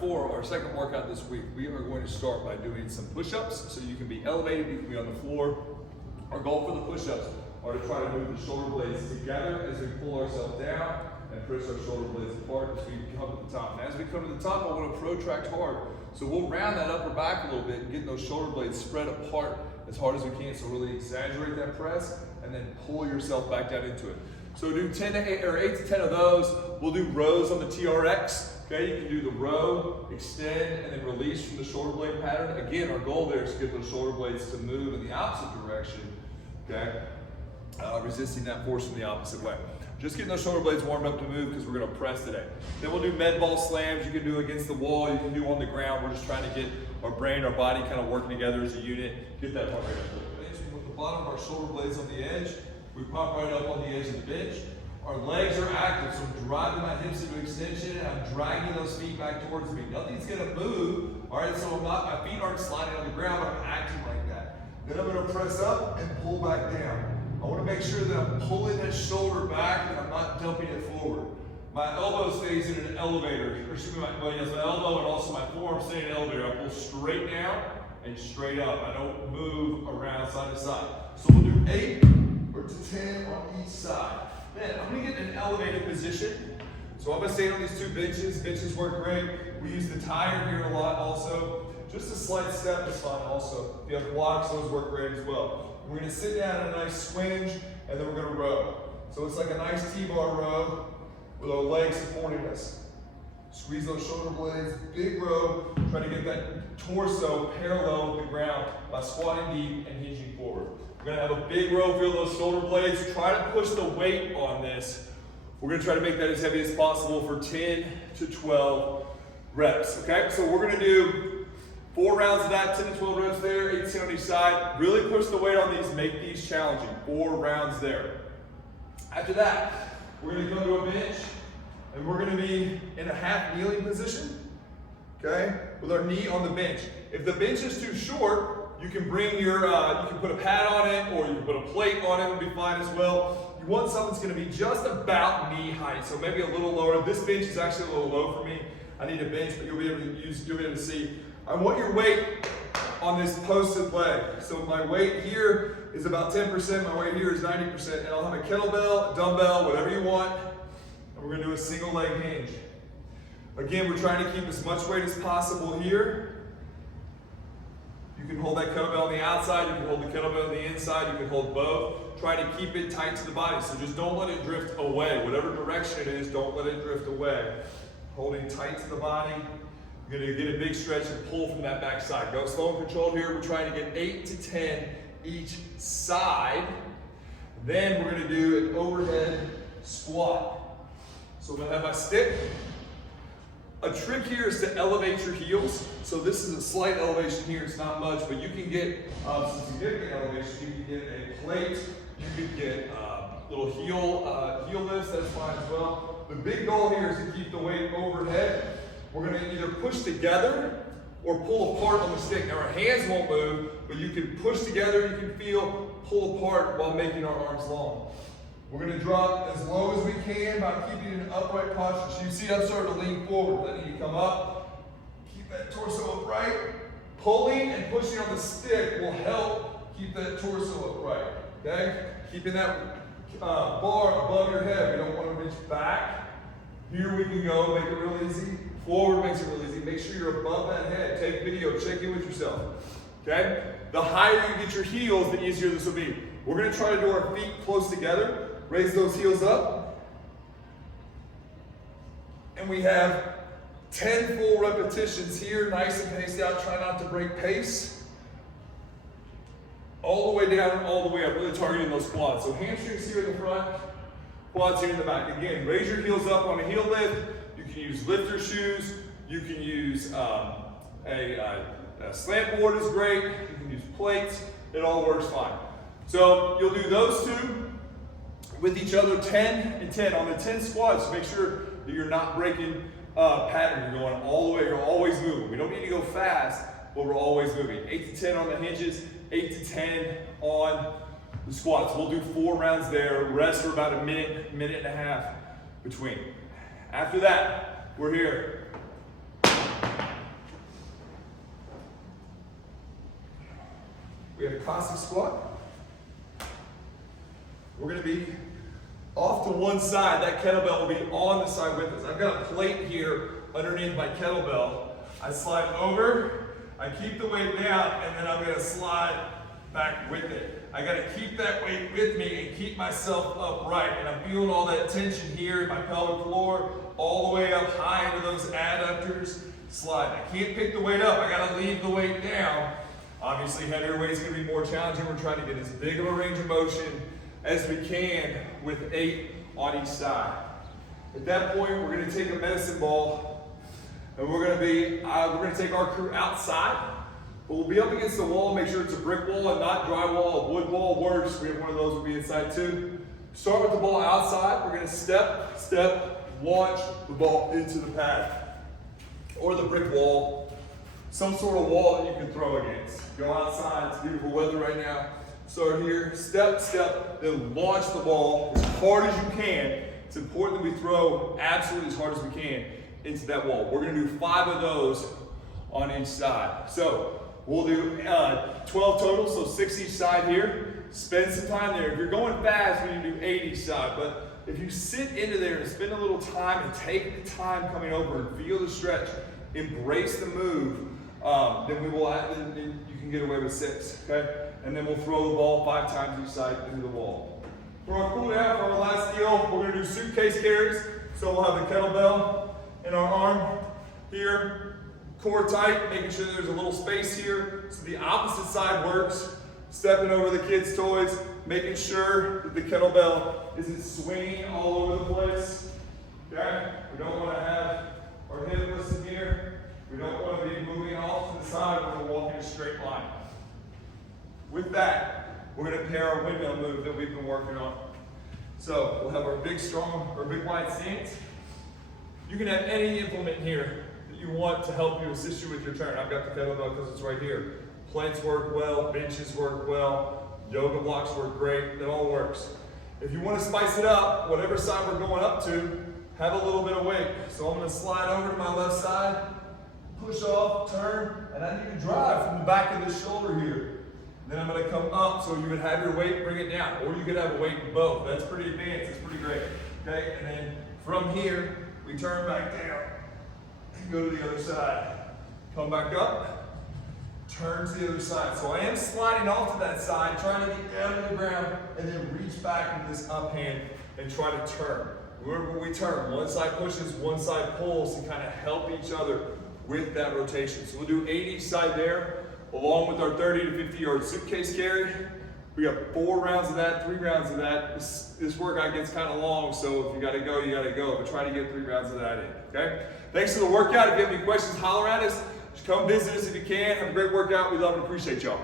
4, our second workout this week, we are going to start by doing some push-ups so you can be elevated, you can be on the floor. Our goal for the push-ups are to try to move the shoulder blades together as we pull ourselves down and push our shoulder blades apart as we come to the top. And as we come to the top, I want to protract hard. So we'll round that upper back a little bit and get those shoulder blades spread apart as hard as we can. So really exaggerate that press and then pull yourself back down into it. So do 8 to 10 of those. We'll do rows on the TRX. Okay, you can do the row, extend, and then release from the shoulder blade pattern. Again, our goal there is to get those shoulder blades to move in the opposite direction. Okay, resisting that force from the opposite way. Just getting those shoulder blades warmed up to move because we're going to press today. Then we'll do med ball slams. You can do against the wall. You can do on the ground. We're just trying to get our brain, our body kind of working together as a unit. Get that heart rate up. We put the bottom of our shoulder blades on the edge. We pop right up on the edge of the bench. Our legs are active, so I'm driving my hips into extension and I'm dragging those feet back towards me. Nothing's going to move. All right, so my feet aren't sliding on the ground, but I'm acting like that. Then I'm going to press up and pull back down. I want to make sure that I'm pulling that shoulder back and I'm not dumping it forward. My elbow stays in an elevator, or excuse me, my elbow and also my forearm stay in an elevator. I pull straight down and straight up. I don't move around side to side. So we'll do 8 or to 10 on each side. Then I'm going to get in an elevated position. So I'm going to stay on these 2 benches. Benches work great. We use the tire here a lot also. Just a slight step is fine also. If you have blocks, those work great as well. We're going to sit down in a nice swinge, and then we're going to row. So it's like a nice T-bar row with our legs supporting us. Squeeze those shoulder blades, big row. Try to get that torso parallel with the ground by squatting deep and hinging forward. We're going to have a big row, feel those shoulder blades. Try to push the weight on this. We're going to try to make that as heavy as possible for 10 to 12 reps. Okay, so we're going to do 4 rounds of that, 10 to 12 reps there, 8 to 10 on each side. Really push the weight on these, make these challenging. 4 rounds there. After that, we're going to come to a bench, and we're going to be in a half kneeling position, okay, with our knee on the bench. If the bench is too short, you can bring your, you can put a pad on it, or you can put a plate on it, would be fine as well. You want something that's going to be just about knee height, so maybe a little lower. This bench is actually a little low for me. I need a bench, but you'll be able to see. I want your weight on this posted leg. So my weight here is about 10%, my weight here is 90%, and I'll have a kettlebell, a dumbbell, whatever you want, and we're going to do a single leg hinge. Again, we're trying to keep as much weight as possible here. You can hold that kettlebell on the outside, you can hold the kettlebell on the inside, you can hold both. Try to keep it tight to the body, so just don't let it drift away. Whatever direction it is, don't let it drift away. Holding tight to the body. You're going to get a big stretch and pull from that back side. Go slow and controlled here. We're trying to get 8 to 10 each side. Then we're going to do an overhead squat. So I'm going to have my stick. A trick here is to elevate your heels. So this is a slight elevation here, it's not much, but you can get some significant elevation. You can get a plate, you can get little heel lifts, that's fine as well. The big goal here is to keep the weight overhead. We're going to either push together or pull apart on the stick. Now our hands won't move, but you can push together, you can feel, pull apart while making our arms long. We're going to drop as low as we can by keeping an upright posture. So you see I'm starting to lean forward, letting you come up. Keep that torso upright. Pulling and pushing on the stick will help keep that torso upright. Okay? Keeping that bar above your head. We don't want to reach back. Here we can go, make it real easy. Forward makes it real easy. Make sure you're above that head. Take video, check in with yourself. Okay? The higher you get your heels, the easier this will be. We're going to try to do our feet close together. Raise those heels up. And we have 10 full repetitions here, nice and paced out. Try not to break pace. All the way down and all the way up, really targeting those quads. So hamstrings here in the front, quads here in the back. Again, raise your heels up on a heel lift. You can use lifter shoes. You can use a slant board is great. You can use plates. It all works fine. So you'll do those 2 with each other, 10 and 10. On the 10 squats, make sure that you're not breaking pattern. You're going all the way, you're always moving. We don't need to go fast, but we're always moving. 8 to 10 on the hinges, 8 to 10 on the squats. We'll do 4 rounds there, rest for about a minute, minute and a half between. After that, we're here. Cossack squat. We're gonna be off to one side. That kettlebell will be on the side with us. I've got a plate here underneath my kettlebell. I slide over, I keep the weight down, and then I'm gonna slide back with it. I gotta keep that weight with me and keep myself upright. And I'm feeling all that tension here in my pelvic floor, all the way up high into those adductors. Slide. I can't pick the weight up, I gotta leave the weight down. Obviously, heavier weight is gonna be more challenging. We're trying to get as big of a range of motion as we can with 8 on each side. At that point, we're gonna take a medicine ball and we're gonna take our crew outside, but we'll be up against the wall. Make sure it's a brick wall and not drywall. A wood wall works. We have one of those, will be inside too. Start with the ball outside. We're gonna step, launch the ball into the pad or the brick wall, some sort of wall that you can throw against. Go outside, it's beautiful weather right now. Start here, step, then launch the ball as hard as you can. It's important that we throw absolutely as hard as we can into that wall. We're gonna do 5 of those on each side. So we'll do 12 total, so 6 each side here. Spend some time there. If you're going fast, we need to do 8 each side, but if you sit into there and spend a little time and take the time coming over and feel the stretch, embrace the move, then you can get away with 6, okay? And then we'll throw the ball 5 times each side into the wall. For our cool down, for our last deal, we're gonna do suitcase carries. So we'll have the kettlebell in our arm here, core tight, making sure there's a little space here so the opposite side works. Stepping over the kids' toys, making sure that the kettlebell isn't swinging all over the place. Okay? We don't want to have our hip listen here. We don't want to be moving off to the side when we're walking a straight line. With that, we're going to pair our windmill move that we've been working on. So we'll have our big wide stance. You can have any implement here that you want to help you, assist you with your turn. I've got the kettlebell because it's right here. Planks work well, benches work well, yoga blocks work great, it all works. If you want to spice it up, whatever side we're going up to, have a little bit of weight. So I'm going to slide over to my left side, push off, turn, and I need to drive from the back of this shoulder here. Then I'm going to come up, so you would have your weight, bring it down, or you could have a weight in both. That's pretty advanced, it's pretty great. Okay, and then from here, we turn back down and go to the other side. Come back up. Turn to the other side. So I am sliding off to that side, trying to get down to the ground, and then reach back with this up hand and try to turn. Remember when we turn, one side pushes, one side pulls to kind of help each other with that rotation. So we'll do 8 each side there, along with our 30 to 50 yard suitcase carry. We got 4 rounds of that, 3 rounds of that. This workout gets kind of long, so if you gotta go, you gotta go, but try to get 3 rounds of that in, okay? Thanks for the workout. If you have any questions, holler at us. Just come visit us if you can. Have a great workout. We love and appreciate y'all.